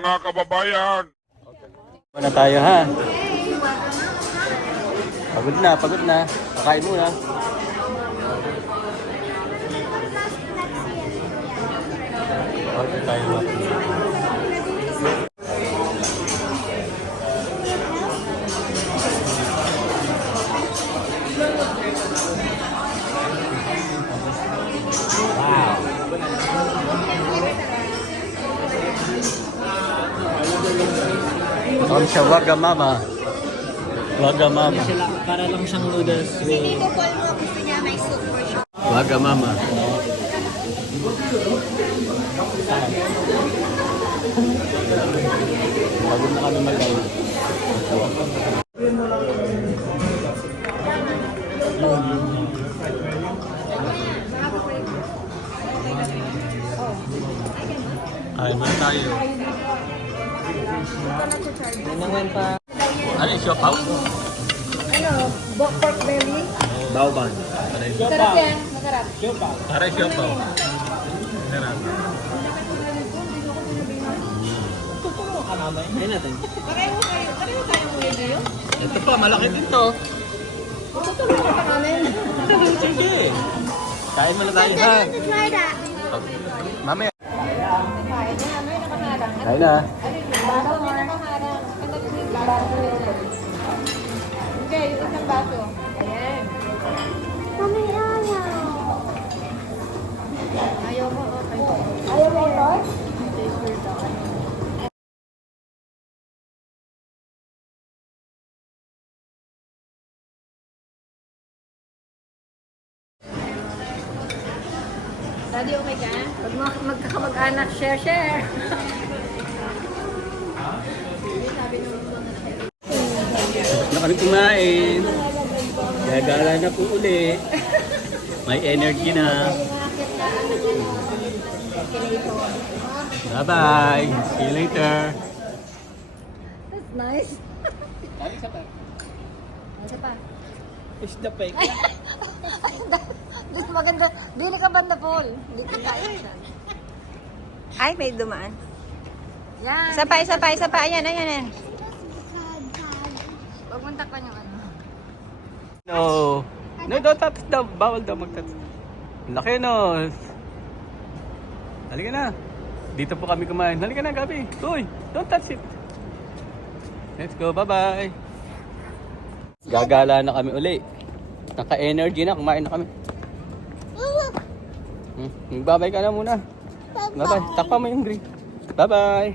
Mga kababayan! Muna tayo ha. Pagod na, pagod na. Kakain muna. Okay tayo ha. Ang siya Wagamama. Wagamama. Para lang siyang noodles. Si Tito Paul mo, gusto niya may soup for siya. Wagamama. Pagod na kami mag-ain. Ay, man tayo. Nanangan pa. Ano yung siopaw? Ano? Pork belly? Bauban. Masarap yan. Masarap. Para yung siopaw. Ayun natin. Pareho tayo muli na yun? Ito pa, malaki din to. Tutulong ka pa namin. Sige. Kain muna tayo ha. Try that. Mamaya. Kain na. May nakaharang. Kain na. Baso may nakaharang. Baso yun. Okay, yung isang baso. Ayan. Mami, ayaw. Ayaw mo, okay. Ayaw mo ito? Taster daw. Daddy, okay ka? Pag magkakamag-anak, share. Na kami kumain. Gagala na po uli. May energy na. Bye-bye. See you later. That's nice. Isa pa. Push the peg. Gusto maganda. Dili ka banda, Paul. Hindi ka kaya. Ay, may dumaan. Yan. Isa pa. Ayan, ayan. Huwag mong takpan yung ano. No. No, don't touch daw. Bawal daw mag-touch. Laki no. Halika na. Dito po kami kumain. Halika na, Gabi. Uy, don't touch it. Let's go. Bye-bye. Gagala na kami uli. Naka-energy na. Kumain na kami. Bye-bye ka na muna. Bye-bye. Takpa mo yung green. Bye-bye.